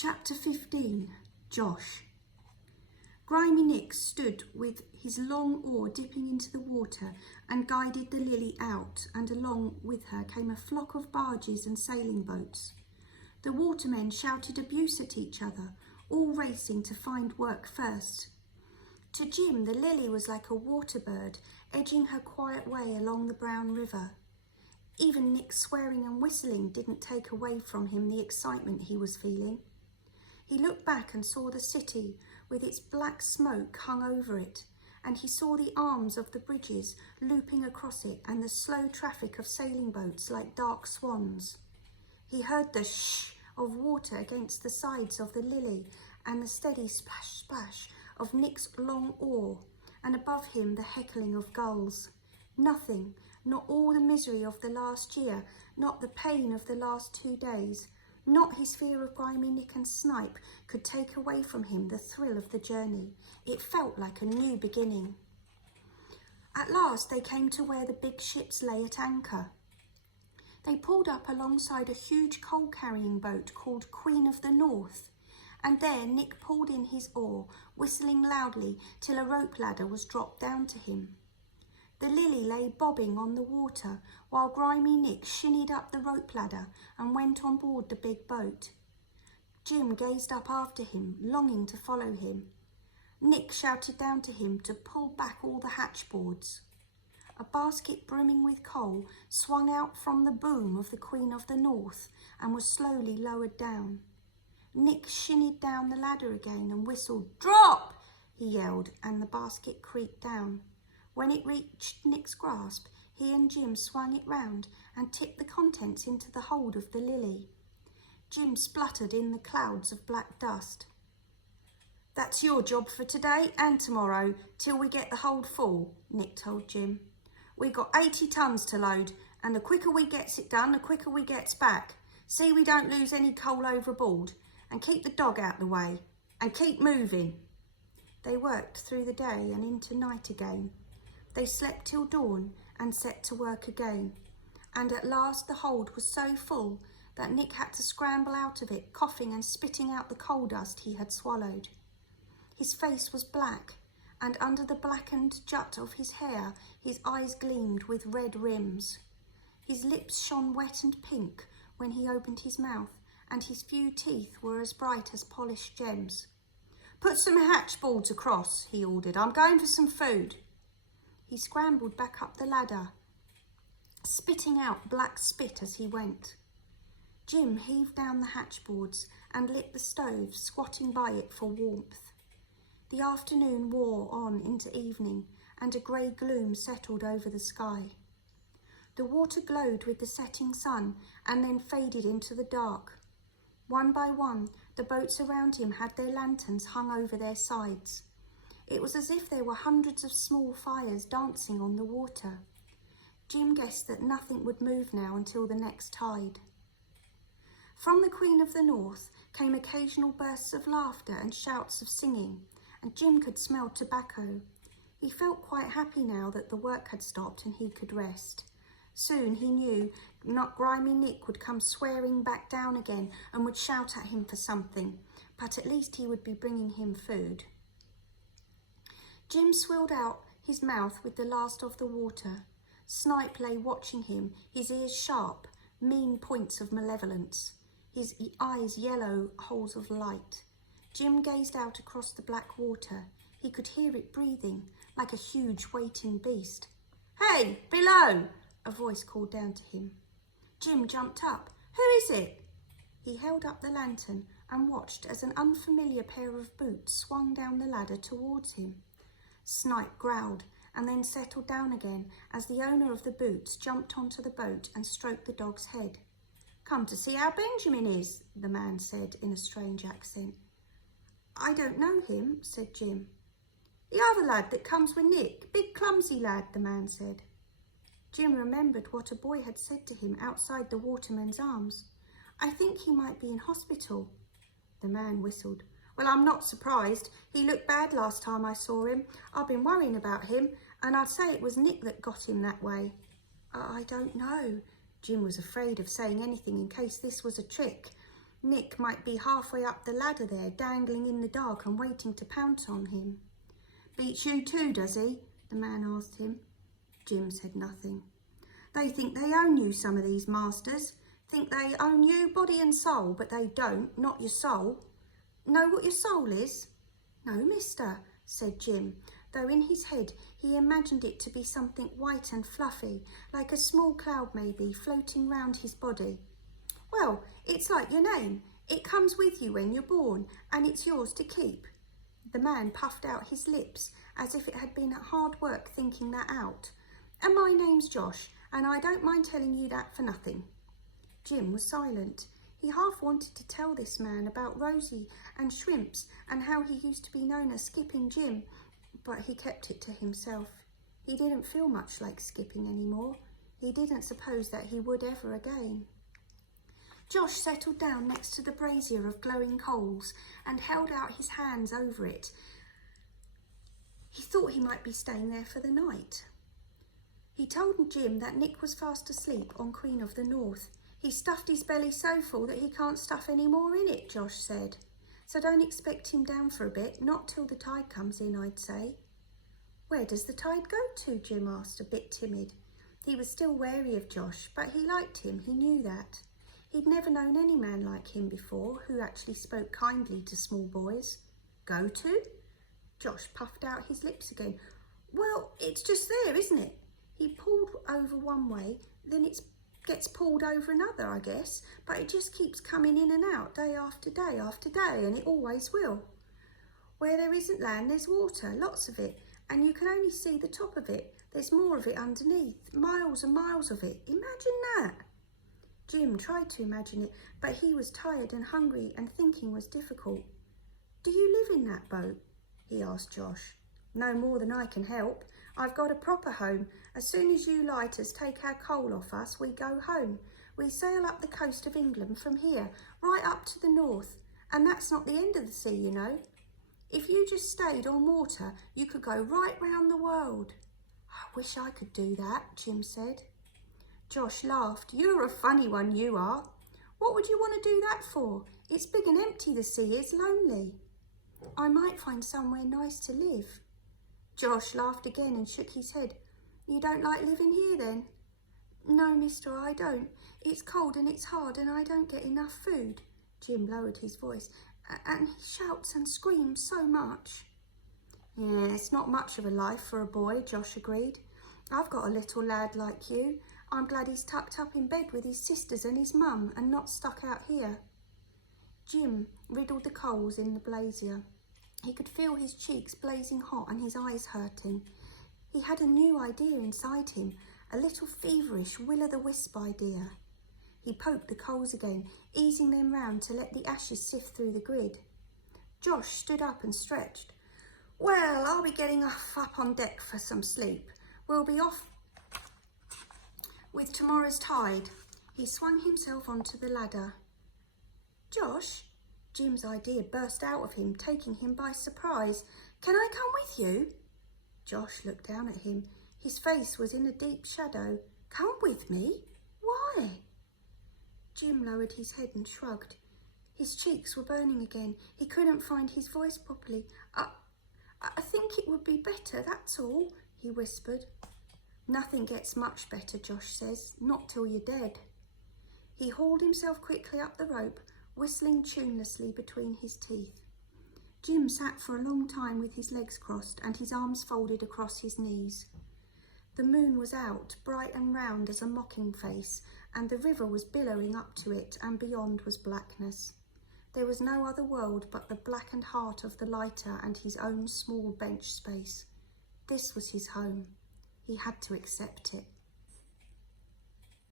Chapter 15. Josh. Grimy Nick stood with his long oar dipping into the water and guided the Lily out, and along with her came a flock of barges and sailing boats. The watermen shouted abuse at each other, all racing to find work first. To Jim, the Lily was like a water bird, edging her quiet way along the brown river. Even Nick's swearing and whistling didn't take away from him the excitement he was feeling. He looked back and saw the city with its black smoke hung over it, and he saw the arms of the bridges looping across it and the slow traffic of sailing boats like dark swans. He heard the shh of water against the sides of the Lily and the steady splash splash of Nick's long oar, and above him the heckling of gulls. Nothing, not all the misery of the last year, not the pain of the last 2 days, not his fear of Grimy Nick and Snipe could take away from him the thrill of the journey. It felt like a new beginning. At last they came to where the big ships lay at anchor. They pulled up alongside a huge coal-carrying boat called Queen of the North, and there Nick pulled in his oar, whistling loudly till a rope ladder was dropped down to him. The Lily lay bobbing on the water while Grimy Nick shinnied up the rope ladder and went on board the big boat. Jim gazed up after him, longing to follow him. Nick shouted down to him to pull back all the hatchboards. A basket brimming with coal swung out from the boom of the Queen of the North and was slowly lowered down. Nick shinnied down the ladder again and whistled, "Drop!" he yelled, and the basket creaked down. When it reached Nick's grasp, he and Jim swung it round and tipped the contents into the hold of the Lily. Jim spluttered in the clouds of black dust. "That's your job for today and tomorrow, till we get the hold full," Nick told Jim. "We got 80 tons to load, and the quicker we gets it done, the quicker we gets back. See we don't lose any coal overboard, and keep the dog out the way, and keep moving." They worked through the day and into night again. They slept till dawn and set to work again, and at last the hold was so full that Nick had to scramble out of it, coughing and spitting out the coal dust he had swallowed. His face was black, and under the blackened jut of his hair his eyes gleamed with red rims. His lips shone wet and pink when he opened his mouth, and his few teeth were as bright as polished gems. "Put some hatchboards across," he ordered. "I'm going for some food." He scrambled back up the ladder, spitting out black spit as he went. Jim heaved down the hatchboards and lit the stove, squatting by it for warmth. The afternoon wore on into evening, and a grey gloom settled over the sky. The water glowed with the setting sun and then faded into the dark. One by one, the boats around him had their lanterns hung over their sides. It was as if there were hundreds of small fires dancing on the water. Jim guessed that nothing would move now until the next tide. From the Queen of the North came occasional bursts of laughter and shouts of singing, and Jim could smell tobacco. He felt quite happy now that the work had stopped and he could rest. Soon he knew not Grimy Nick would come swearing back down again and would shout at him for something, but at least he would be bringing him food. Jim swilled out his mouth with the last of the water. Snipe lay watching him, his ears sharp, mean points of malevolence, his eyes yellow holes of light. Jim gazed out across the black water. He could hear it breathing, like a huge waiting beast. "Hey, below!" a voice called down to him. Jim jumped up. "Who is it?" He held up the lantern and watched as an unfamiliar pair of boots swung down the ladder towards him. Snipe growled and then settled down again as the owner of the boots jumped onto the boat and stroked the dog's head. "Come to see how Benjamin is," the man said in a strange accent. "I don't know him," said Jim. "The other lad that comes with Nick, big clumsy lad," the man said. Jim remembered what a boy had said to him outside the Waterman's Arms. "I think he might be in hospital." The man whistled. "Well, I'm not surprised. He looked bad last time I saw him. I've been worrying about him, and I'd say it was Nick that got him that way." "I don't know." Jim was afraid of saying anything in case this was a trick, Nick might be halfway up the ladder there, dangling in the dark and waiting to pounce on him. Beats you too, does he? The man asked him. Jim said nothing. They think they own you, some of these masters. Think they own you, body and soul, but they don't, not your soul. Know what your soul is? No, mister, said Jim, though in his head he imagined it to be something white and fluffy, like a small cloud maybe, floating round his body. Well, it's like your name. It comes with you when you're born, and it's yours to keep. The man puffed out his lips as if it had been hard work thinking that out. And my name's Josh, and I don't mind telling you that for nothing. Jim was silent. He half wanted to tell this man about Rosie and shrimps and how he used to be known as Skipping Jim, but he kept it to himself. He didn't feel much like skipping anymore. He didn't suppose that he would ever again. Josh settled down next to the brazier of glowing coals and held out his hands over it. He thought he might be staying there for the night. He told Jim that Nick was fast asleep on Queen of the North. He stuffed his belly so full that he can't stuff any more in it, Josh said. So don't expect him down for a bit, not till the tide comes in, I'd say. Where does the tide go to? Jim asked, a bit timid. He was still wary of Josh, but he liked him, he knew that. He'd never known any man like him before who actually spoke kindly to small boys. Go to? Josh puffed out his lips again. Well, it's just there, isn't it? He pulled over one way, then it gets pulled over another, I guess, but it just keeps coming in and out day after day after day, and it always will. Where there isn't land, there's water, lots of it, and you can only see the top of it. There's more of it underneath, miles and miles of it. Imagine that. Jim tried to imagine it, but he was tired and hungry and thinking was difficult. Do you live in that boat? He asked Josh. No more than I can help. I've got a proper home. As soon as you lighters take our coal off us, we go home. We sail up the coast of England from here, right up to the north. And that's not the end of the sea, you know. If you just stayed on water, you could go right round the world. I wish I could do that, Jim said. Josh laughed. You're a funny one, you are. What would you want to do that for? It's big and empty, the sea is, lonely. I might find somewhere nice to live. Josh laughed again and shook his head. You don't like living here then? No, mister, I don't. It's cold and it's hard and I don't get enough food. Jim lowered his voice. And he shouts and screams so much. Yeah, it's not much of a life for a boy, Josh agreed. I've got a little lad like you. I'm glad he's tucked up in bed with his sisters and his mum and not stuck out here. Jim riddled the coals in the brazier. He could feel his cheeks blazing hot and his eyes hurting. He had a new idea inside him, a little feverish will-o'-the-wisp idea. He poked the coals again, easing them round to let the ashes sift through the grid. Josh stood up and stretched. Well, I'll be getting up on deck for some sleep. We'll be off with tomorrow's tide. He swung himself onto the ladder. Josh? Jim's idea burst out of him, taking him by surprise. Can I come with you? Josh looked down at him. His face was in a deep shadow. Come with me? Why? Jim lowered his head and shrugged. His cheeks were burning again. He couldn't find his voice properly. I think it would be better, that's all, he whispered. Nothing gets much better, Josh says, not till you're dead. He hauled himself quickly up the rope, whistling tunelessly between his teeth. Jim sat for a long time with his legs crossed and his arms folded across his knees. The moon was out, bright and round as a mocking face, and the river was billowing up to it, and beyond was blackness. There was no other world but the blackened heart of the lighter and his own small bench space. This was his home. He had to accept it.